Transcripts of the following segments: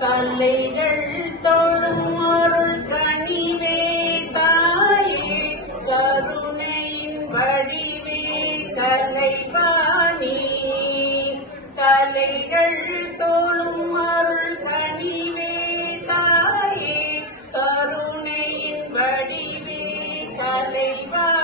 கலைகள் தொழும் அருள் கனிவே தாயே கருணையின் வடிவே கலைவாணி கலைகள் தோறும் அருள் கனிவே தாயே கருணையின் வடிவே கலைவாணி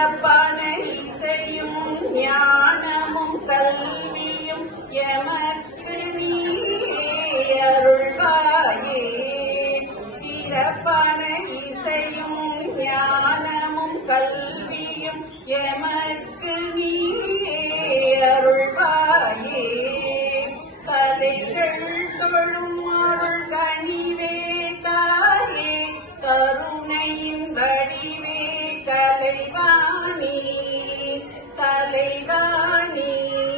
சிறப்பனை செய்யும் ஞானமும் கல்வியும் எமக்கு நீ அருள்வாயே. சிறப்பனை செய்யும் ஞானமும் கல்வியும் எமக்கு நீ அருள்வாயே. கலைகள் தொழும் அருள் கனிவே தாயே. கருணையின் வடிவே கலைவா